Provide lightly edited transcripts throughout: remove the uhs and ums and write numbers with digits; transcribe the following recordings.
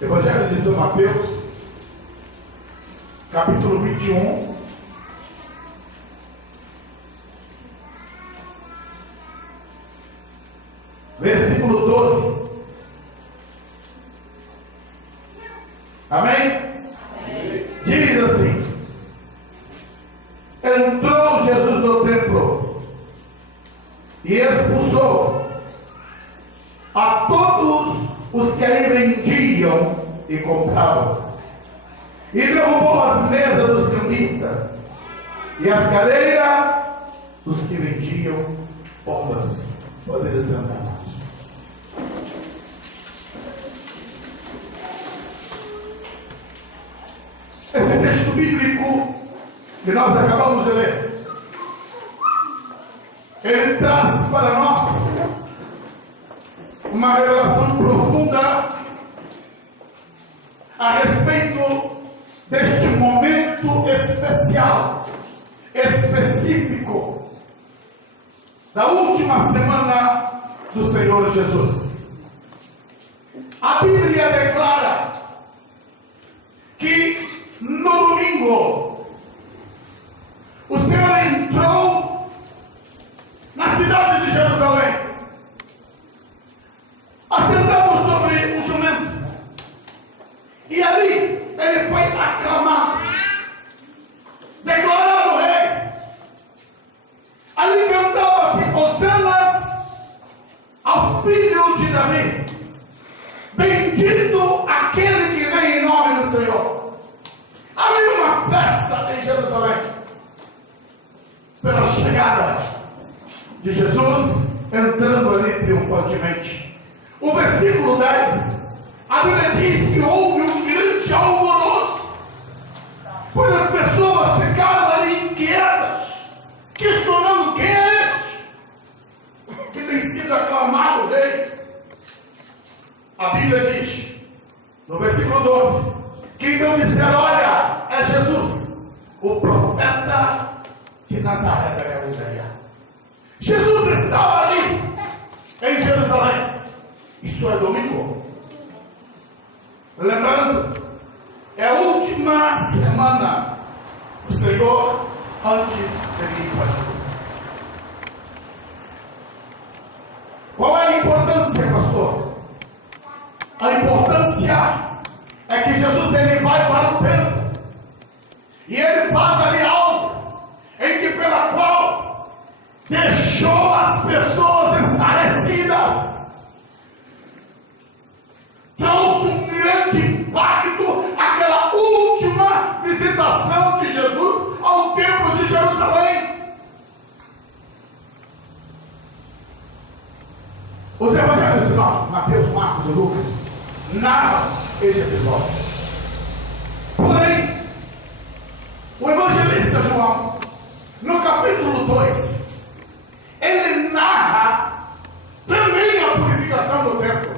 Evangelho de São Mateus, capítulo 21, versículo 12. Amém? Amém. Diz assim: entrou Jesus no templo e expulsou a todos os que ali vendiam e compravam, e derrubou as mesas dos cambistas e as cadeiras dos que vendiam obras. Poderia sentar, amados. Esse texto bíblico que nós acabamos de ler, ele traz para nós uma revelação profunda a respeito deste momento especial, específico, da última semana do Senhor Jesus. A Bíblia declara que no domingo o Senhor entrou na cidade de Jerusalém, assentado sobre um jumento, e ali ele foi aclamado, declarado rei. Ali cantava-se hosanas ao filho de Davi, bendito aquele que vem em nome do Senhor. Havia uma festa em Jerusalém pela chegada de Jesus entrando ali triunfantemente. O versículo 10, a Bíblia diz que houve um grande alvoroço, pois as pessoas ficaram ali inquietas, questionando: quem é este que tem sido aclamado rei? A Bíblia diz, no versículo 12, que então disseram: olha, é Jesus, o profeta de Nazaré da Galileia. Jesus estava ali em Jerusalém. Isso é domingo. Lembrando, é a última semana do Senhor antes de vir para Jesus. Qual é a importância, pastor? A importância é que Jesus ele vai para o templo e ele faz ali algo em que pela qual deixou as pessoas esclarecidas, trouxe um grande impacto, aquela última visitação de Jesus ao templo de Jerusalém. Os evangelhos sinóticos, Mateus, Marcos e Lucas, narram esse episódio. Porém, o evangelista João, no capítulo 2, ele narra também a purificação do templo,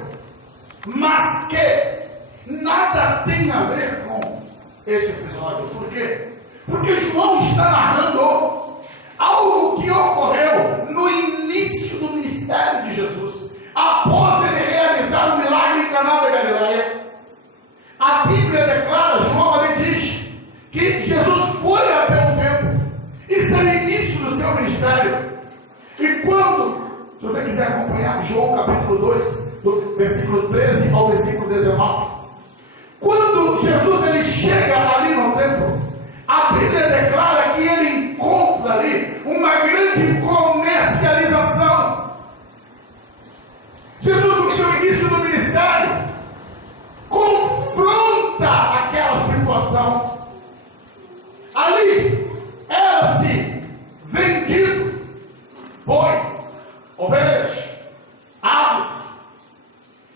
mas que nada tem a ver com esse episódio. Por quê? Porque João está narrando algo que ocorreu no início do ministério de Jesus, após ele realizar o milagre em Caná da Galileia. A Bíblia declara, João ali diz, que Jesus foi até o templo. Isso é o início do seu ministério. E quando, se você quiser acompanhar João capítulo 2, do versículo 13 ao versículo 19, quando Jesus ele chega ali no templo, a Bíblia declara que ele encontra ali uma grande comercialização. Jesus, no seu início do ministério, confronta aquela situação. Ali era-se vendido boi, ovelhas, aves.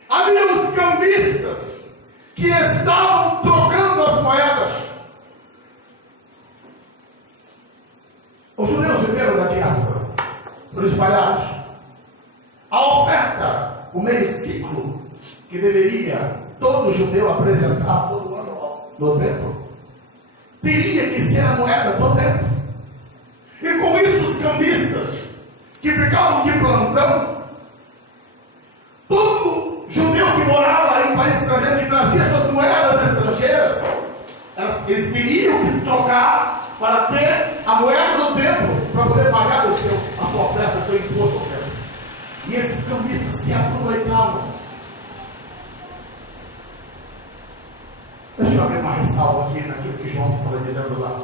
Havia os cambistas que estavam trocando as moedas. Os judeus viveram da diáspora, foram espalhados. A oferta, o meio ciclo que deveria todo judeu apresentar todo ano no templo, teria que ser a moeda do templo. E com isso os cambistas que ficavam de plantão, todo judeu que morava em país estrangeiro que trazia suas moedas estrangeiras, eles teriam que trocar para ter a moeda do templo, para poder pagar a sua oferta, o seu imposto ao templo. E esses cambistas se aproveitavam. Deixa eu abrir uma ressalva aqui naquilo que João estava dizendo lá.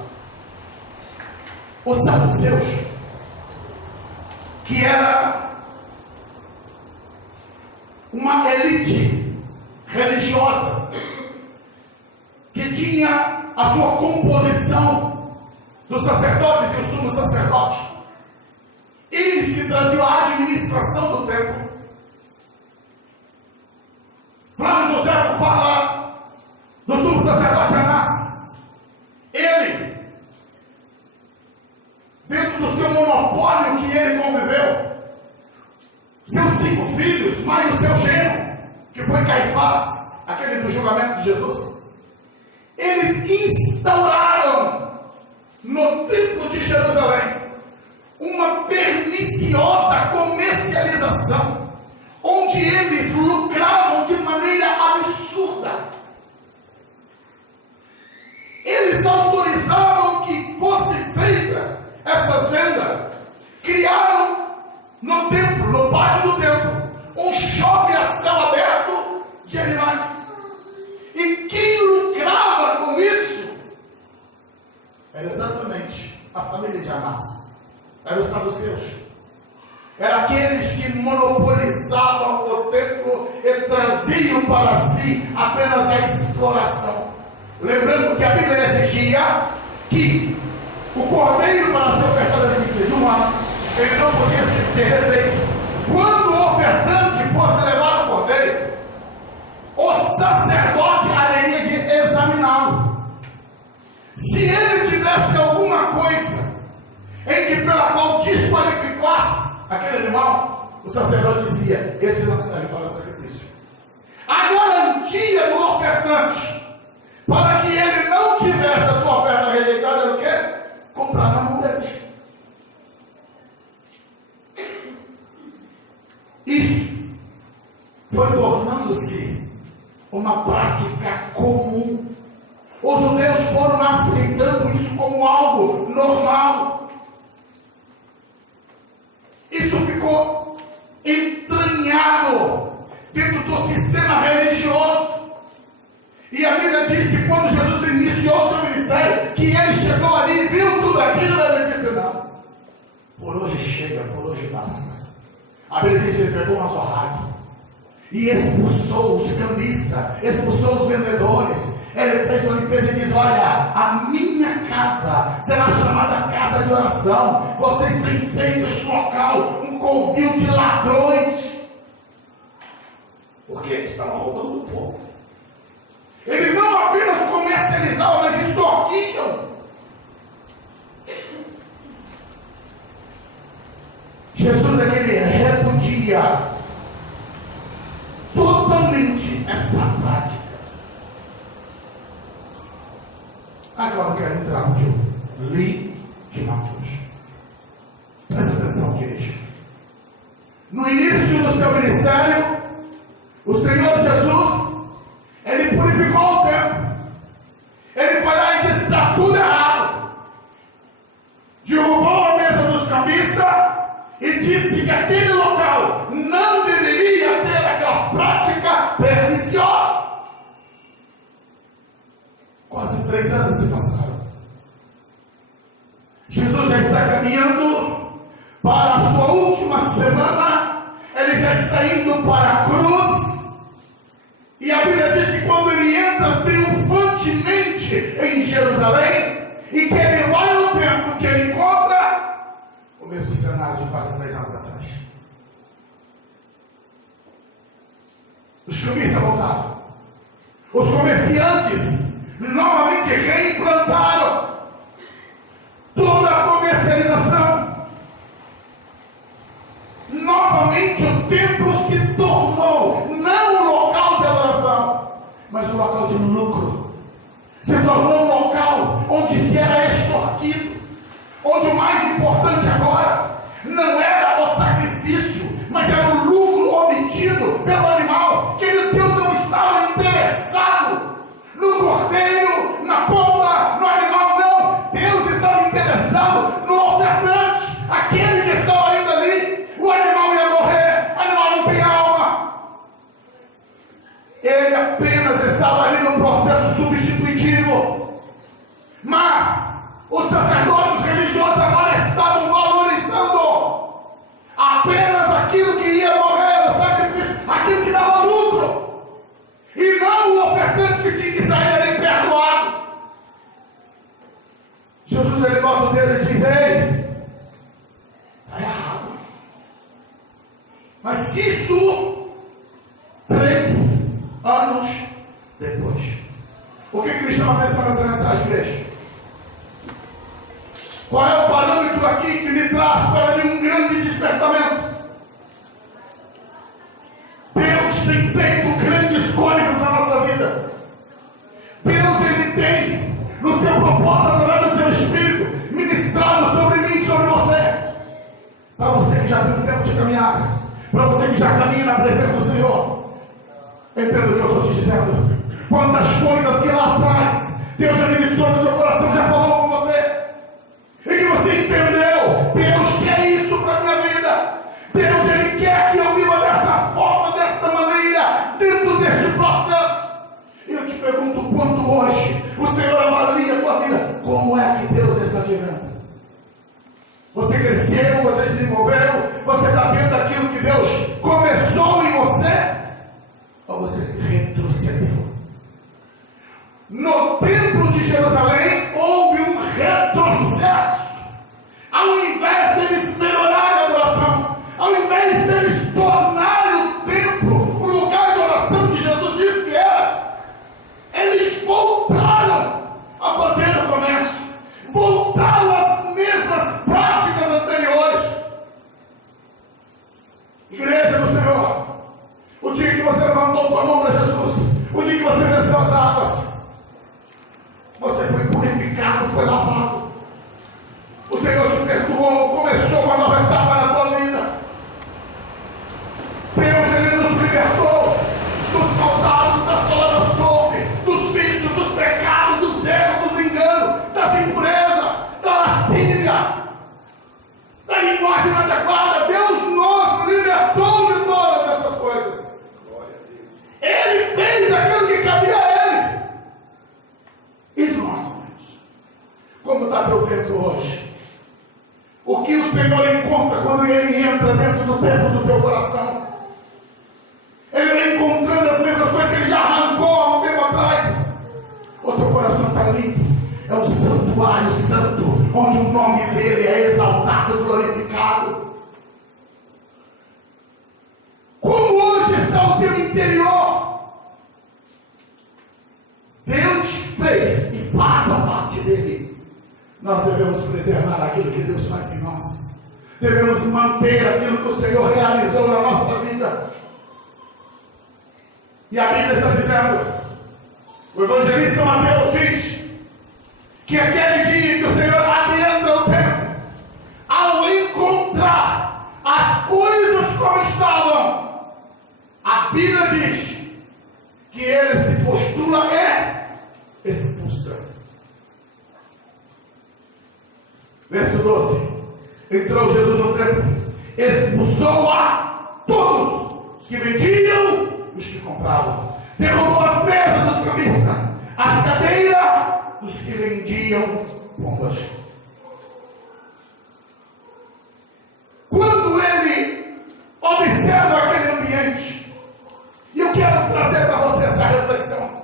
Os saduceus, que era uma elite religiosa, que tinha a sua composição dos sacerdotes e o sumo sacerdote, eles que traziam a administração do templo. Flávio José fala do sumo sacerdote Anás. Ele, dentro do seu monopólio que ele conviveu, seus 5 filhos, mais o seu genro, que foi Caifás, aquele do julgamento de Jesus, eles instauraram no templo de Jerusalém uma perniciosa comercialização, onde eles lucravam de maneira absurda. Eles autorizavam que fosse feita essas vendas. Criaram no templo, no pátio do templo, um shopping a céu aberto de animais. E quem lucrava com isso era exatamente a família de Anás. Eram os saduceus. Eram aqueles que monopolizavam o templo e traziam para si apenas a exploração. Lembrando que a Bíblia exigia que o cordeiro, para ser ofertado tinha que ser de um ano, ele não podia ser ter defeito. Quando o ofertante fosse levar o cordeiro, o sacerdote haveria de examiná-lo. Se ele tivesse alguma coisa em que pela qual desqualificasse aquele animal, o sacerdote dizia: esse não serve para sacrifício. A garantia do ofertante para que ele não tivesse a sua oferta rejeitada era o quê? Comprar na mão deles. Isso foi tornando-se uma prática comum. Os judeus foram aceitando isso como algo normal. Isso ficou entranhado dentro do sistema religioso. E a Bíblia diz que quando Jesus iniciou o seu ministério, que ele chegou ali e viu tudo aquilo, ele disse: não, por hoje chega, por hoje basta. A Bíblia diz que ele pegou um azorrague e expulsou os cambistas, expulsou os vendedores. Ele fez uma limpeza e diz: olha, a minha casa será chamada casa de oração. Vocês têm feito este local um covil de ladrões, porque eles estavam roubando o povo. Eles não apenas comercializavam, mas extorquiam. Jesus é que ele repudia totalmente essa prática. Agora eu quero entrar no que eu li de Mateus. Presta atenção, igreja. No início do seu ministério, o Senhor Jesus, ele purificou o templo. Ele foi lá e disse: está tudo errado. Derrubou a mesa dos cambistas e disse que aquele local não deveria ter aquela prática perniciosa. Quase 3 anos se passaram. Jesus já está caminhando para a sua última semana. Ele já está indo para a cruz. E a Bíblia diz que quando ele entra triunfantemente em Jerusalém, e que ele vai ao templo, que ele encontra o mesmo cenário de quase 3 anos atrás. Os cambistas voltaram. Os comerciantes novamente reimplantaram toda a comercialização. Novamente o templo se tornou não um local de adoração, mas um local de lucro. Se tornou um local onde se era extorquido, onde o mais importante agora não era o sacrifício, mas era o lucro obtido pelo animal, que Deus não estava apenas estava ali no processo substitutivo, mas os sacerdotes religiosos agora estavam valorizando apenas aquilo que ia morrer, o sacrifício, aquilo que dava lucro, e não o ofertante que tinha que sair ali perdoado. Jesus ele bota o dedo e diz: ei, está errado. Mas se isso 3 anos depois, o que me chama a atenção nessa mensagem, igreja? Qual é o parâmetro aqui que me traz para mim um grande despertamento? Deus tem feito grandes coisas na nossa vida. Deus ele tem, no seu propósito, através do seu Espírito, ministrado sobre mim e sobre você. Para você que já tem um tempo de caminhada, para você que já caminha na presença do Senhor, entenda o que eu estou te dizendo. Quantas coisas que lá atrás Deus já ministrou no seu coração, já falou com você, e que você entendeu. Deus quer isso para a minha vida. Deus ele quer que eu viva dessa forma, desta maneira, dentro deste processo. E eu te pergunto, quando hoje o Senhor avalia a tua vida, como é que Deus está te vendo? Você cresceu, você se desenvolveu, você está dentro daquilo que Deus começou em você, ou você retrocedeu? No templo de Jerusalém houve um retrocesso. Ao invés deles melhorarem a adoração, ao invés deles tornarem o templo o lugar de oração que Jesus disse que era, eles voltaram a fazer o comércio, voltaram às mesmas práticas anteriores. Igreja do Senhor, o dia que você levantou tua mão para Jesus, o dia que você desceu as águas, você foi purificado, foi lavado. O Senhor te perdoou, começou uma nova etapa na tua vida. Deus ele nos libertou dos maus hábitos, das palavras torpes, dos vícios, dos pecados, dos erros, dos enganos, das impurezas, da lascívia, da linguagem inadequada. Deus nos libertou de todas essas coisas. Ele fez aquilo que cabia a Ele. E nós, irmãos, como está teu tempo hoje? O que o Senhor encontra quando Ele entra dentro do templo do teu coração? Ele está encontrando as mesmas coisas que Ele já arrancou há um tempo atrás. O teu coração está limpo. É um santuário santo, onde o nome dEle é exaltado, glorificado. Como hoje está o teu interior? Deus fez e faz a parte dEle. Nós devemos preservar aquilo que Deus faz em nós. Devemos manter aquilo que o Senhor realizou na nossa vida. E a Bíblia está dizendo, o evangelista Mateus diz, que aquele dia que o Senhor adentra o templo, ao encontrar as coisas como estavam, a Bíblia diz que ele se postula e expulsa. Verso 12. Entrou Jesus no templo, expulsou a todos os que vendiam e os que compravam, derrubou as mesas dos cambistas, as cadeiras dos que vendiam pombas. Quando ele observa aquele ambiente, e eu quero trazer para você essa reflexão,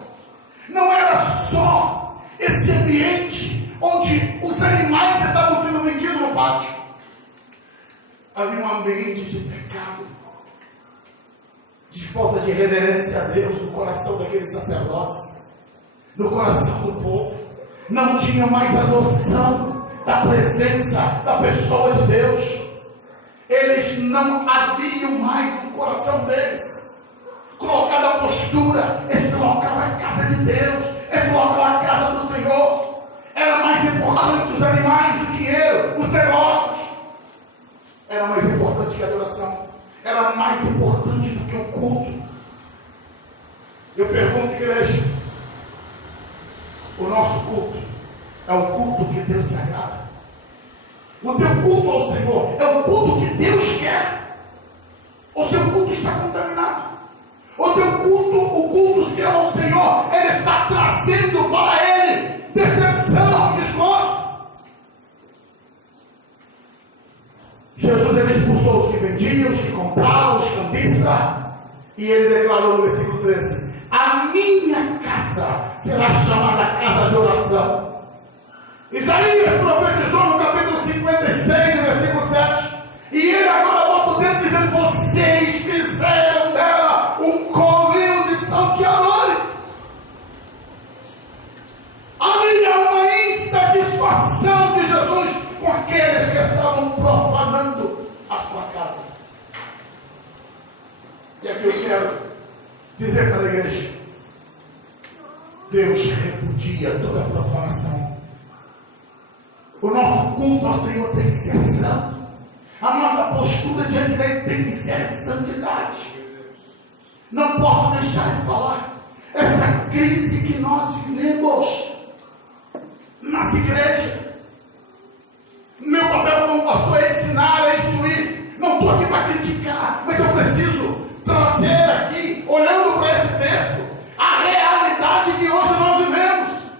não era só esse ambiente onde os animais estavam sendo vendidos no pátio. Havia um ambiente de pecado, de falta de reverência a Deus no coração daqueles sacerdotes, no coração do povo. Não tinha mais a noção da presença da pessoa de Deus. Eles não haviam mais no coração deles colocado a postura: esse local é a casa de Deus, esse local é a casa do Senhor. Era mais importante os animais, o dinheiro, os negócios. Era mais importante que a adoração. Era mais importante do que o culto. Eu pergunto, igreja, o nosso culto é o culto que Deus se agrada? O teu culto ao Senhor é o culto que Deus quer? O seu culto está contaminado? O teu culto, o culto seu ao Senhor, vendiam, os que compravam, os cambistas. E ele declarou no versículo 13: a minha casa será chamada casa de oração. Isaías profetizou no capítulo 56, no versículo 7. E ele agora bota o dedo dizendo: vocês fizeram dela um covil de salteadores. Havia uma insatisfação de Jesus com aqueles que estavam profanando a sua casa. E aqui eu quero dizer para a igreja: Deus repudia toda profanação. O nosso culto ao Senhor tem que ser santo. A nossa postura diante dele tem que ser de santidade. Não posso deixar de falar. Essa crise que nós vivemos nas igrejas. Meu papel como pastor é ensinar, é instruir. Não estou aqui para criticar, mas eu preciso trazer aqui, olhando para esse texto, a realidade que hoje nós vivemos.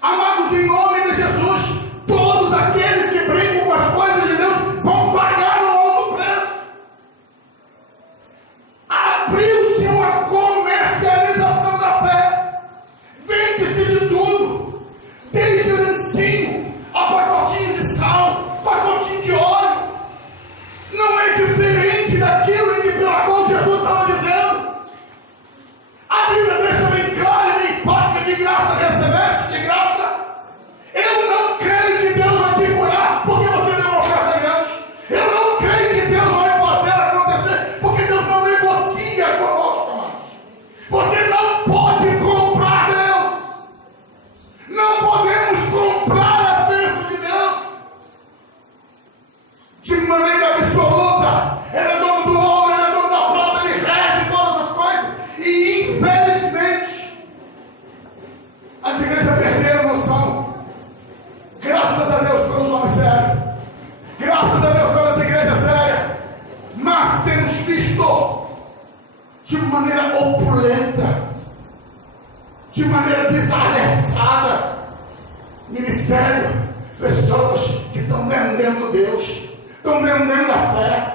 Amados, em nome de Jesus, todos aqueles que brincam com as coisas de Deus vão pagar um alto preço. Abriu-se uma comercialização da fé. Vende-se de tudo, desde o lencinho a pacotinho de sal, pacotinho de óleo. Não é diferente daquilo em que pela qual Jesus estava dizendo. A Bíblia deixa bem clara e bem enfática: de graça recebeste, de graça. Eu não creio que Deus vai te curar porque você deu uma oferta grande. Eu não creio que Deus vai fazer acontecer porque Deus não negocia conosco, amados. Você não pode comprar Deus. Não podemos comprar as bênçãos de Deus de maneira absoluta. Ele é dono do ouro, ele é dono da prata, ele rege todas as coisas. E infelizmente as igrejas perderam noção. Graças a Deus pelos homens sérios, graças a Deus pelas igrejas sérias, mas temos visto de maneira opulenta, de maneira desalessada, ministério, pessoas que estão vendendo Deus, estão vendendo a fé.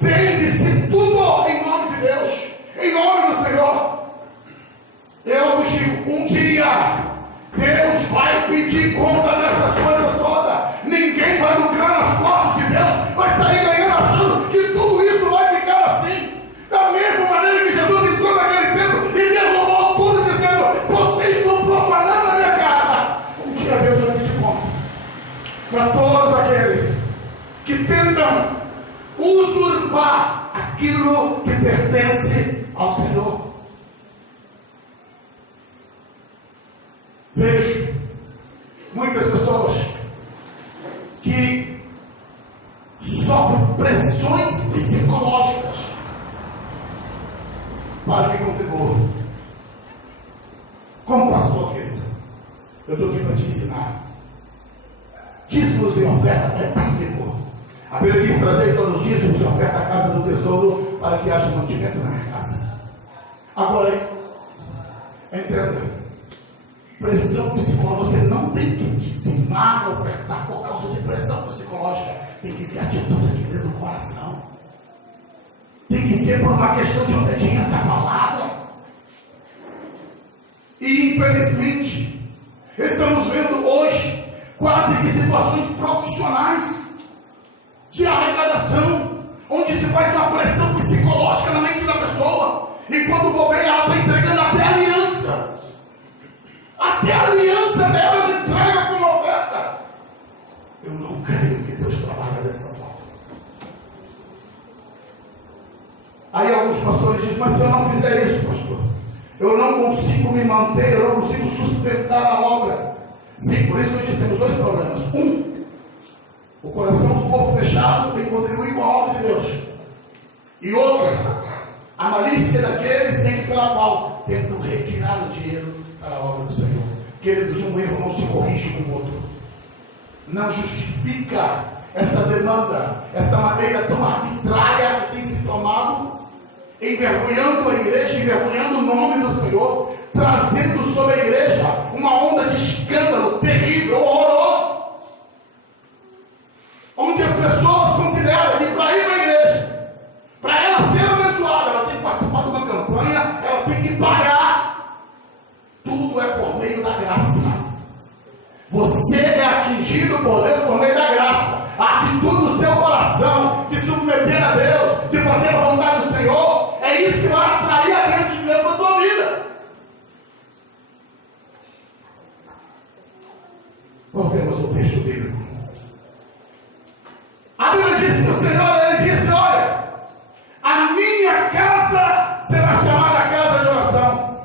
Vende-se tudo em nome de Deus, em nome do Senhor. Eu vos digo, um dia Deus vai pedir conta dessas coisas todas. Ninguém vai lucrar nas costas de Deus, vai sair ganhando achando que tudo isso vai ficar assim. Da mesma maneira que Jesus entrou naquele templo e derrubou tudo, dizendo: vocês estão profanando a minha casa. Um dia Deus vai pedir conta para todos aqueles que tentam usurpar aquilo que pertence ao Senhor. Vejo muitas pessoas que sofrem pressões psicológicas para que contribuam. Como pastor, querido, eu estou aqui para te ensinar. Dízimos e oferta é bíblico. A Bíblia diz: trazer todos os dízimos e oferta à casa do tesouro, para que haja mantimento na minha casa. Agora, entenda. Pressão psicológica, você não tem que dizimar, ofertar por causa de pressão psicológica. Tem que ser atitude aqui dentro do coração. Tem que ser por uma questão de obediência à palavra. E infelizmente, estamos vendo hoje quase que situações profissionais de arrecadação, onde se faz uma pressão psicológica na mente da pessoa. E quando bobeia, ela está entregando até aliança. Até a aliança dela me entrega como oferta. Eu não creio que Deus trabalha dessa forma. Aí alguns pastores dizem: mas se eu não fizer isso, pastor, eu não consigo me manter, eu não consigo sustentar a obra. Sim, por isso que eu disse: temos dois problemas. Um, o coração do povo fechado em contribuir com a obra de Deus. E outro, a malícia daqueles em que pela qual tentam retirar o dinheiro para a obra do Senhor. Queridos, um erro não se corrige com o outro. Não justifica essa demanda, essa maneira tão arbitrária que tem se tomado, envergonhando a igreja, envergonhando o nome do Senhor, trazendo sobre a igreja uma onda de escândalo terrível, horroroso, onde as pessoas consideram revestido por Deus por meio da graça. A atitude do seu coração de submeter a Deus, de fazer a vontade do Senhor, é isso que vai atrair a bênção de Deus para a tua vida. Voltemos ao texto bíblico. A Bíblia diz que o Senhor, ele disse: olha, a minha casa será chamada casa de oração,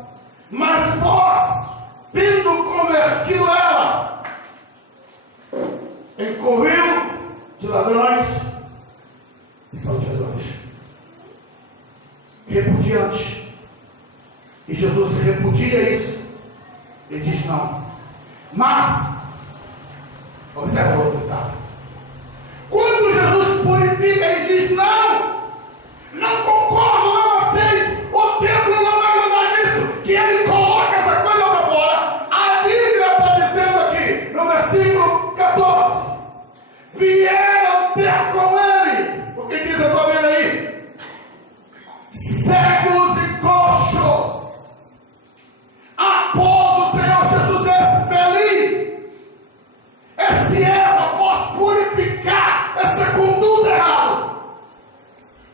mas vós, tendo convertido ela em covil de ladrões e salteadores, repudiante. E Jesus repudia isso. Ele diz: não. Mas, observa o outro detalhe. Quando Jesus purifica, ele diz: não concordo, não aceito, o templo não vai mudar nisso, que ele coloca essa coisa para fora. A Bíblia está dizendo aqui, no versículo 14: vieram ter com ele, o que diz a tua Bíblia aí? Cegos e coxos, após o Senhor Jesus expelir esse erro, após purificar essa conduta errada,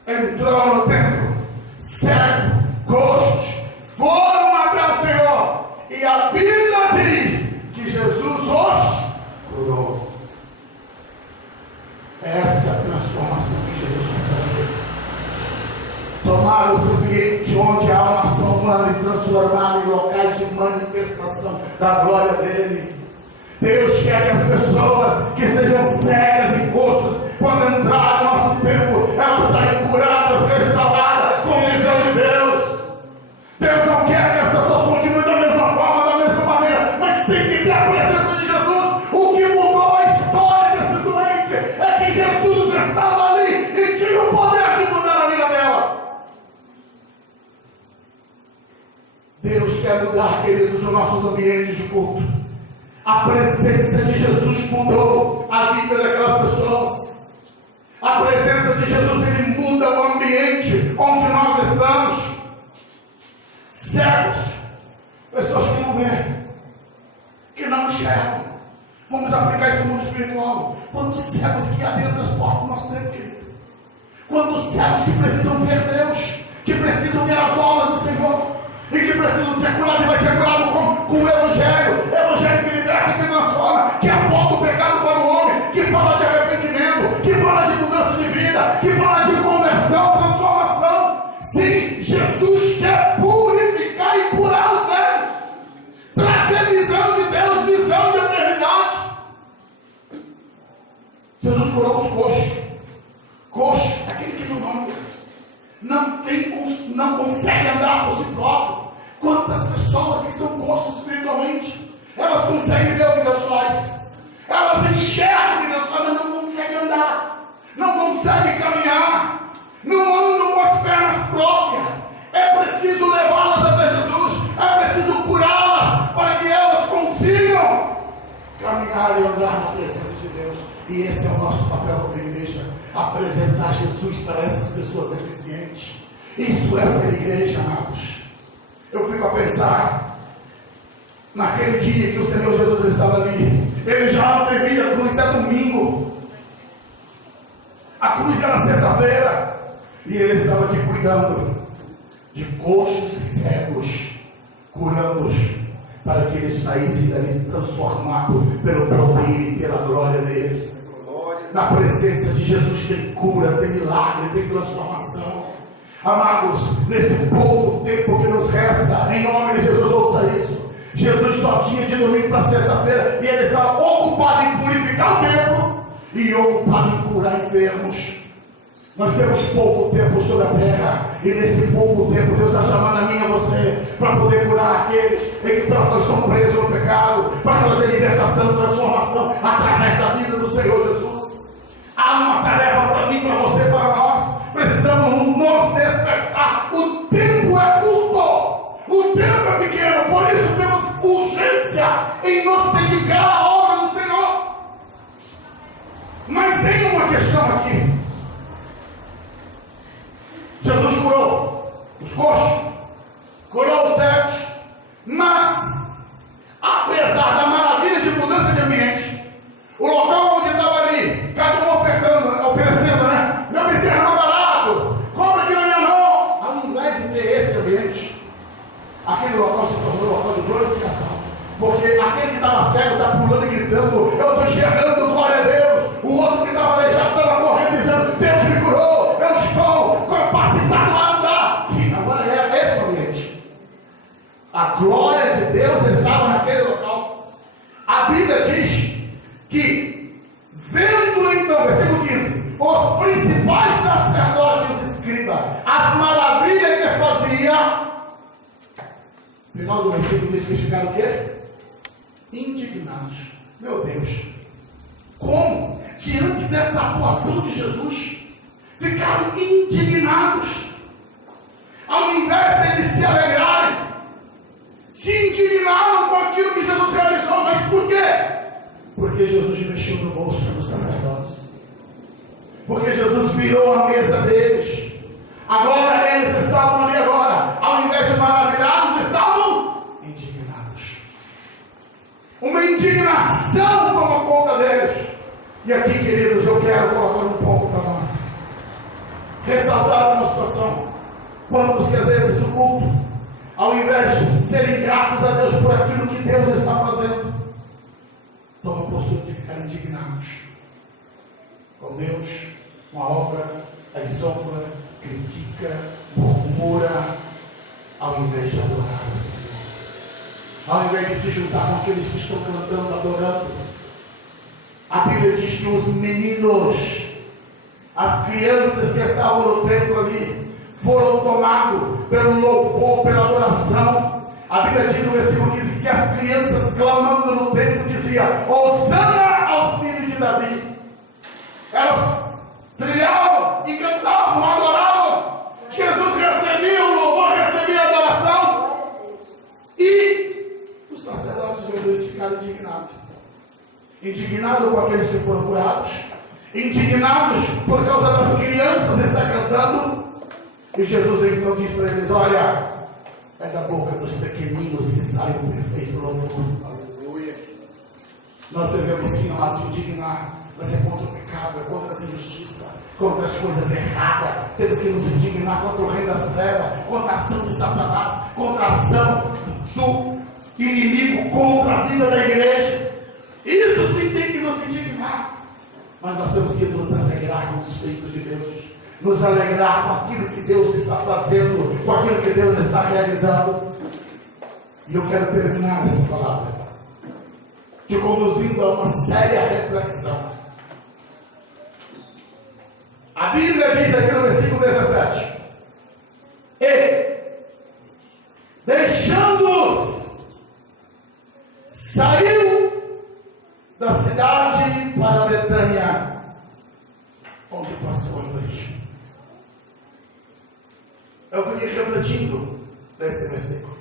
entrou no templo, cego, coxos, foram até o Senhor, e a Bíblia diz que Jesus os curou. Essa é a transformação que Jesus quer fazer. Tomar esse ambiente onde há uma ação humana e transformá-lo em locais de manifestação da glória dele. Deus quer que as pessoas que sejam cegas e coxas, quando entrarem no nosso templo, elas saiam curadas, restauradas, com a visão de Deus. Deus não quer que as pessoas continuem da mesma forma, da mesma maneira, mas tem que ter a presença de Jesus. O que mudou a história desse doente é que Jesus estava ali e tinha o poder de mudar a vida delas. Deus quer mudar, queridos, os nossos ambientes de culto. A presença de Jesus mudou a vida daquelas pessoas. A presença de Jesus, ele muda o ambiente onde nós estamos. Cegos, pessoas que não veem, que não enxergam. Vamos aplicar isso no mundo espiritual. Quantos cegos que abriram as portas do nosso tempo, querido? Quantos cegos que precisam ver Deus, que precisam ver as obras do Senhor, e que precisam ser curados, e vai ser curado com o Evangelho que liberta, que transforma, que aponta o pecado para o homem, que fala de arrependimento, que fala de mudança de vida, que fala de conversão, transformação. Sim, Jesus quer purificar e curar os velhos, trazer visão de Deus, visão de eternidade. Jesus curou os coxos. Coxo, aquele que não anda, não consegue andar por si próprio. Quantas pessoas que estão coxas espiritualmente, elas conseguem ver o que Deus faz, elas enxergam o que Deus faz, mas não conseguem andar, não conseguem caminhar, não andam com as pernas próprias. É preciso levá-las até Jesus, é preciso curá-las para que elas consigam caminhar e andar na presença de Deus. E esse é o nosso papel como igreja, apresentar Jesus para essas pessoas deficientes. Isso é ser igreja, amados. Eu fico a pensar, naquele dia que o Senhor Jesus estava ali, ele já antevia a cruz, é domingo, a cruz era sexta-feira, e ele estava aqui cuidando de coxos e cegos, curando-os, para que eles saíssem dali transformados pelo poder e pela glória deles. Na presença de Jesus tem cura, tem milagre, tem transformação. Amados, nesse pouco tempo que nos resta, em nome de Jesus, ouça isso. Jesus só tinha de domingo para sexta-feira, e ele estava ocupado em purificar o templo e ocupado em curar enfermos. Nós temos pouco tempo sobre a terra, e nesse pouco tempo Deus está chamando a mim e a você para poder curar aqueles que estão presos no pecado, para trazer libertação, transformação através da vida do Senhor Jesus. Há uma tarefa para mim, para você, para nós. Precisamos nos despertar. O tempo é curto, o tempo é pequeno, por isso temos urgência em nos dedicar à obra do Senhor. Mas tem uma questão aqui. Jesus curou os coxos, curou os cegos, mas apesar da maravilha de mudança de ambiente, o Bíblia diz que, vendo então, versículo 15, os principais sacerdotes e os escribas, as maravilhas que fazia, final do versículo diz que ficaram o quê? Indignados. Meu Deus, como? Diante dessa atuação de Jesus, ficaram indignados. Ao invés de eles se alegrarem, se indignaram com aquilo que Jesus realizou. Mas por quê? Porque Jesus mexeu no bolso dos sacerdotes. Porque Jesus virou a mesa deles. Agora eles estavam ali agora, ao invés de maravilhados, estavam indignados. Uma indignação toma conta deles. E aqui, queridos, eu quero colocar um ponto para nós. Ressaltar uma situação. Quando que às vezes o culto, ao invés de serem gratos a Deus por aquilo que Deus está fazendo, toma a postura de ficar indignados com Deus, com a obra, aí zomba, critica, murmura, ao invés de adorar o Senhor, ao invés de se juntar com aqueles que estão cantando, adorando. A Bíblia diz que os meninos, as crianças que estavam no templo ali, foram tomados pelo louvor, pela adoração. A Bíblia diz no versículo 15 que as crianças clamando no templo diziam: Hosana ao filho de Davi. Elas trilhavam e cantavam, adoravam. Jesus recebia o louvor, recebia a adoração. E os sacerdotes de Deus ficaram indignados. Indignados com aqueles que foram curados, indignados por causa das crianças estar cantando. E Jesus então diz para eles: olha, é da boca dos pequeninos que sai o perfeito louvor. Aleluia. Nós devemos sim lá se indignar, mas é contra o pecado, é contra as injustiças, contra as coisas erradas. Temos que nos indignar contra o reino das trevas, contra a ação de Satanás, contra a ação do inimigo, contra a vida da igreja. Isso sim tem que nos indignar. Mas nós temos que nos alegrar com os feitos de Deus, nos alegrar com aquilo que Deus está fazendo, com aquilo que Deus está realizando. E eu quero terminar essa palavra te conduzindo a uma séria reflexão. A Bíblia diz aqui no versículo 17: e deixando-os, saiu da cidade para Betânia, onde passou a noite. Eu fiquei refletindo nesse versículo.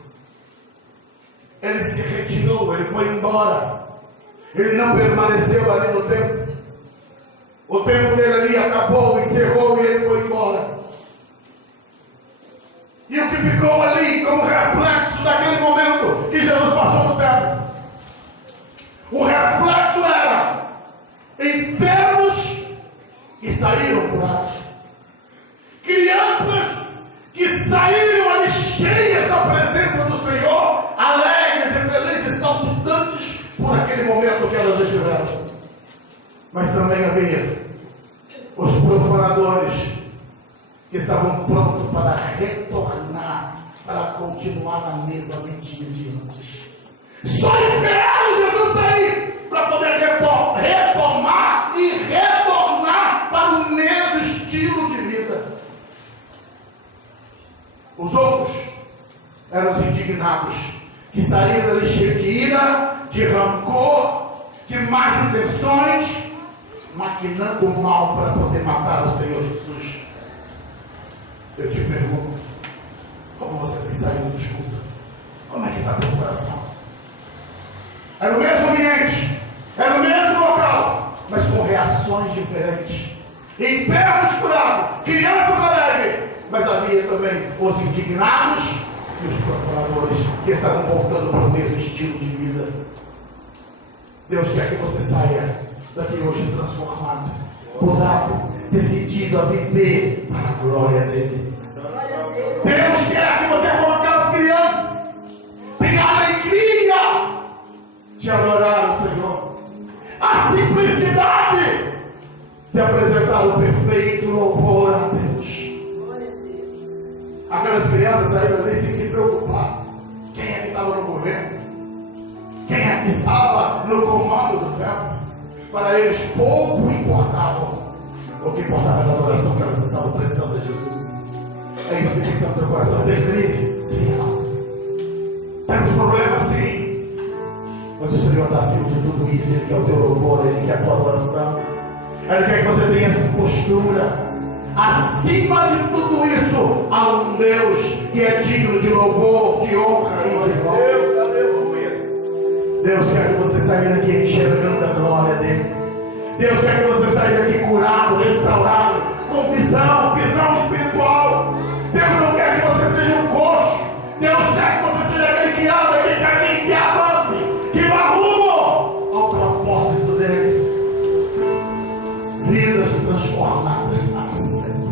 Ele se retirou, ele foi embora. Ele não permaneceu ali no templo. O tempo dele ali acabou, encerrou e ele foi embora. E o que ficou ali como reflexo daquele momento que Jesus passou no templo? O reflexo era enfermos que saíram curados, crianças que saíram ali cheias da presença do Senhor, alegres e felizes, saltitantes por aquele momento que elas estiveram. Mas também havia os profanadores que estavam prontos para retornar, para continuar na mesma mentira de antes. Só esperaram Jesus sair para poder retomar e retornar para o mesmo estilo de vida. Os outros eram os indignados, que saíram dali cheios de ira, de rancor, de más intenções, maquinando o mal para poder matar o Senhor Jesus. Eu te pergunto, como você tem saído do escudo? Como é que está teu coração? É no mesmo ambiente, é no mesmo local, mas com reações diferentes. Enfermos curados, crianças alegres, mas havia também os indignados e os profanadores que estavam voltando para o mesmo estilo de vida. Deus quer que você saia daqui hoje transformado, mudado, decidido a viver para a glória dele. Deus quer que você, como aquelas crianças, tenha alegria de adorar o Senhor, a simplicidade de apresentar o perfeito louvor a Deus. Aquelas crianças saíram dali sem se preocupar. Quem é que estava no governo? Quem é estava no comando do tempo. Para eles pouco importava. O que importava era a adoração que elas estavam prestando a Jesus. É isso que tem que ter no teu coração. Tem crise? Sim, não. Temos problemas? Sim. Mas o Senhor está acima de tudo isso. Ele quer o teu louvor, Ele quer a tua adoração. Ele quer que você tenha essa postura. Acima de tudo isso, há um Deus que é digno de louvor, de honra e de glória. Deus, aleluia. Deus quer que você saia daqui enxergando a glória dele. Deus quer que você saia daqui curado, restaurado, com visão espiritual. Deus não quer que você seja um coxo. Deus quer que você seja aquele que anda, que caminhe, que avance, que vá rumo ao propósito dele. Vidas transformadas para sempre.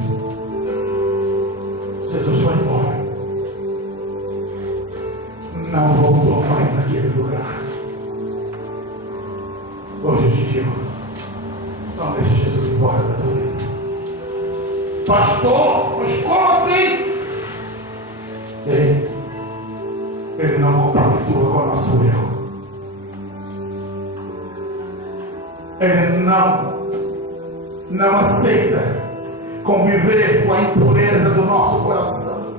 Jesus foi embora. Não voltou mais naquele lugar. Hoje eu te digo, não deixe Jesus embora da tua vida. Pastor, mas como assim? Ele não compactua com o nosso erro. Ele não aceita conviver com a impureza do nosso coração.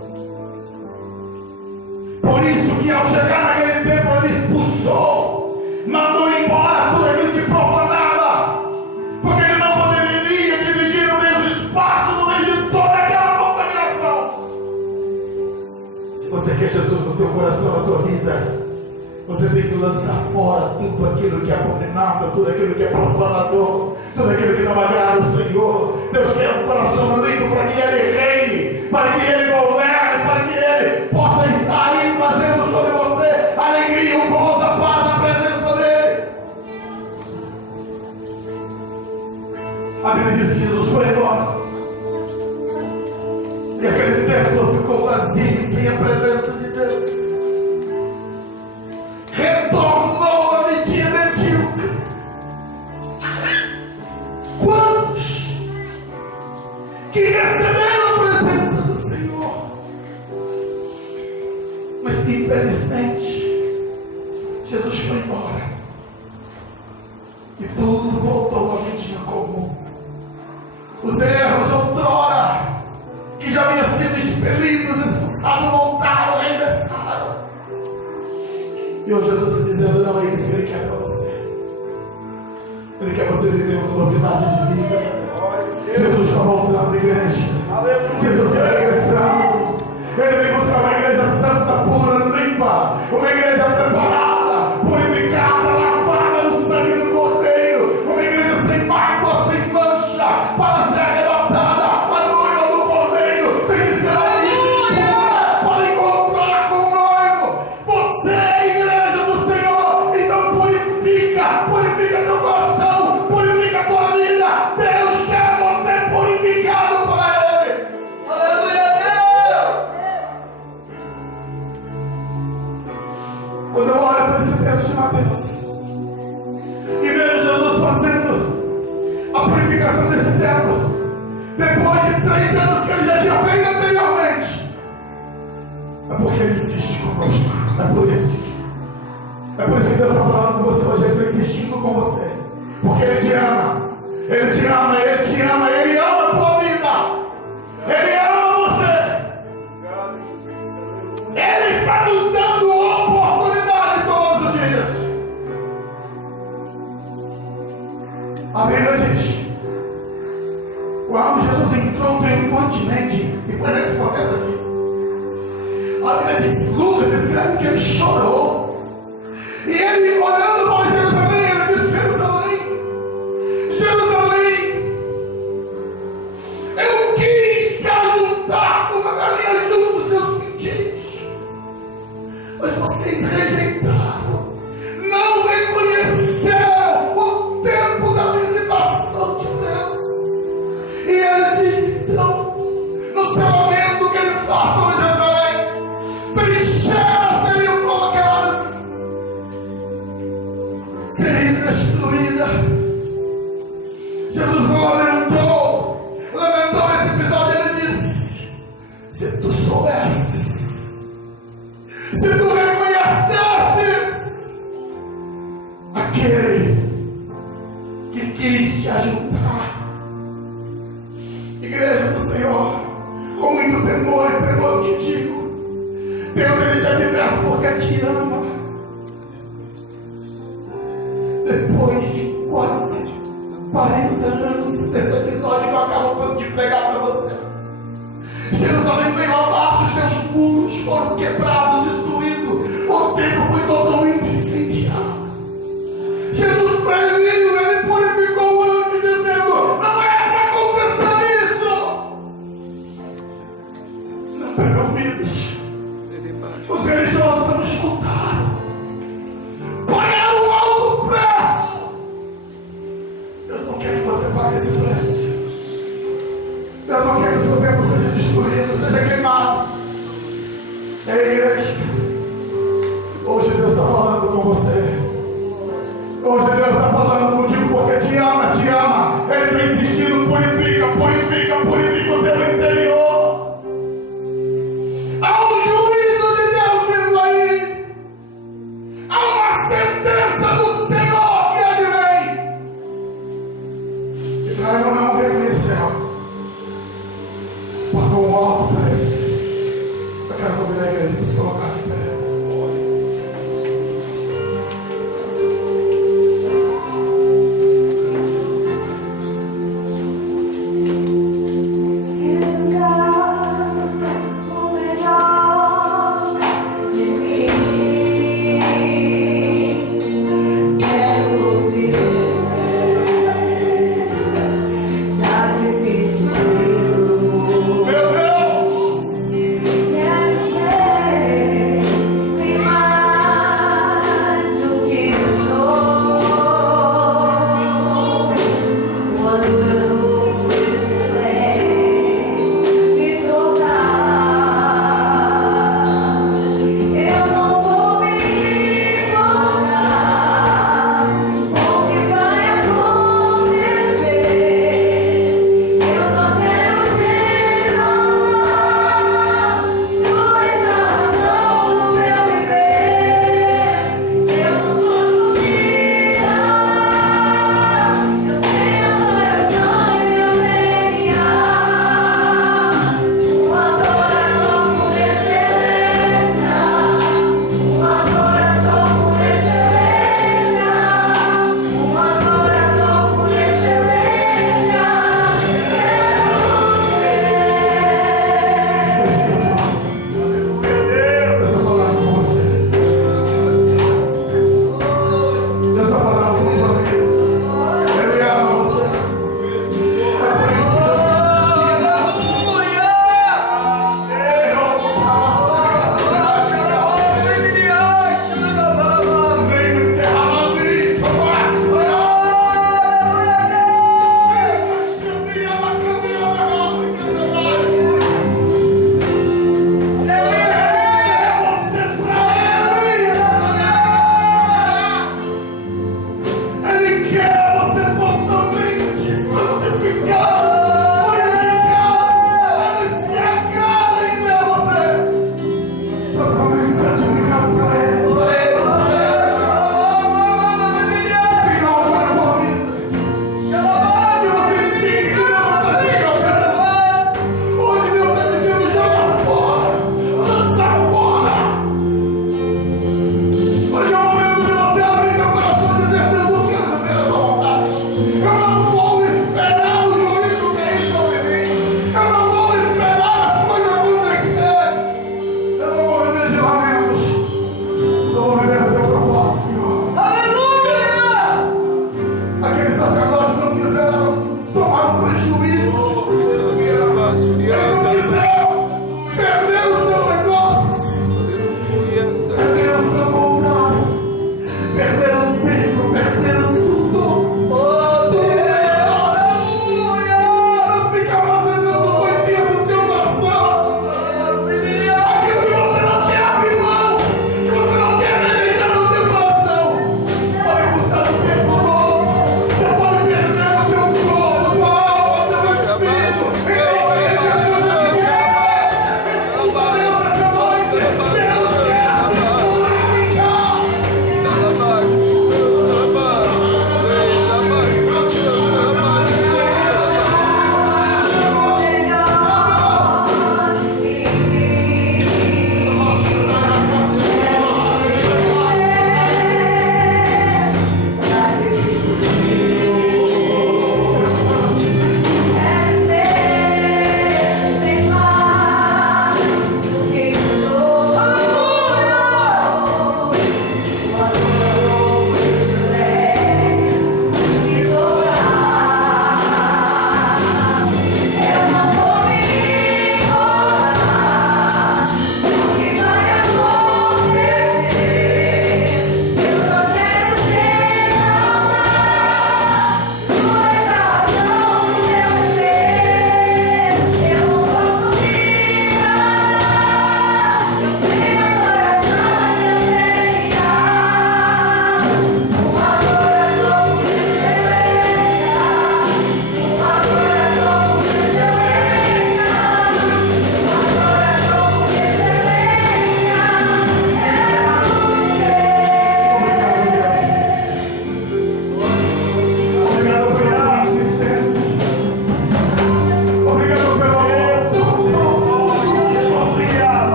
Por isso que ao chegar naquele tempo ele expulsou, mandou embora tudo aquilo que profanava, porque ele não poderia dividir o mesmo espaço no meio de toda aquela contaminação. Se você quer Jesus no teu coração, na tua vida, você tem que lançar fora tudo aquilo que é abominável, tudo aquilo que é profanador, tudo aquilo que não agrada o Senhor. Deus quer um coração limpo para que Ele reine, para que Ele governe, para que Ele possa estar aí trazendo sobre você alegria, o gozo, a paz, a presença dEle. A Bíblia diz que Jesus foi embora e aquele templo ficou vazio, sem a presença de Deus. Retornou a vidinha medíocre. Quantos que receberam a presença do Senhor, mas que infelizmente Jesus foi embora e tudo voltou à vidinha comum. Os erros outrora que já haviam sido expelidos, expulsados, voltaram, regressaram. E hoje Jesus está dizendo, não é isso que Ele quer para você. Ele quer você viver uma novidade de vida. Jesus está voltando, igreja. Jesus está regressando. Ele vem buscar uma igreja santa, pura, limpa. Uma igreja preparada, purificada, lavada no sangue do Cordeiro. Uma igreja sem mácula, sem mancha, para ser arrebatada. A noiva do Cordeiro tem que ser limpa para encontrar com o noivo. Você é a igreja do Senhor. Então purifica teu coração, purifica a tua vida. Deus quer você purificado para Ele. Aleluia, Deus! Quando eu olho para esse texto de Mateus e vejo Jesus fazendo a purificação desse templo, depois de 3 anos que Ele já tinha feito anteriormente, é porque Ele insiste conosco. É por isso que Deus está falando com você hoje. Ele está insistindo com você, porque Ele te ama. Ele te ama, Ele te ama, Ele ama a tua vida, Ele ama você. Ele está nos dando oportunidade todos os dias. A Bíblia diz, quando Jesus entrou triunfantemente, e foi nesse contexto aqui, a Bíblia diz, Lucas escreve que ele chorou. E ele, olhando para Jerusalém, ele disse, Jerusalém, eu quis te ajuntar com uma galinha junto dos seus pintinhos, mas vocês rejeitaram, não reconheceram o tempo da visitação de Deus. E ele diz, então, no seu lamento que ele faz sobre Jerusalém, trincheiras seriam colocadas, seria destruída. Jesus lamentou esse episódio. Ele disse, se tu soubesses, se tu reconhecesses ter liberto porque te ama. Depois de quase 40 anos desse episódio que eu acabo de pregar para você, Jerusalém veio abaixo, seus muros foram quebrados, destruídos, o templo foi totalmente incendiado. Jesus preveniu, ele purificou antes, dizendo: não é para acontecer isso. Não deram ouvidos. Os religiosos não escutaram, pagaram um alto preço. Deus não quer que você pague esse preço. Deus não quer que o seu tempo seja destruído, seja queimado. Ei, igreja, hoje Deus está falando com você. Hoje Deus está falando contigo porque te ama, te ama. Ele está insistindo: purifica, purifica, purifica o teu interior. Há um juízo de Deus vindo aí. Há uma sentença do Senhor que advém. Israel não reconheceu. Pagou um alto preço. Eu quero convidar a igreja para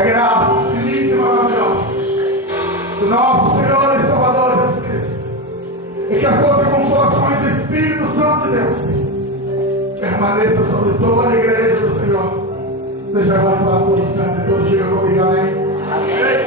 a graça infinita e maravilhosa do nosso Senhor e Salvador Jesus Cristo, e que as doces consolações do Espírito Santo de Deus permaneçam sobre toda a igreja do Senhor, desde agora para todo sempre. Todos digam comigo, amém.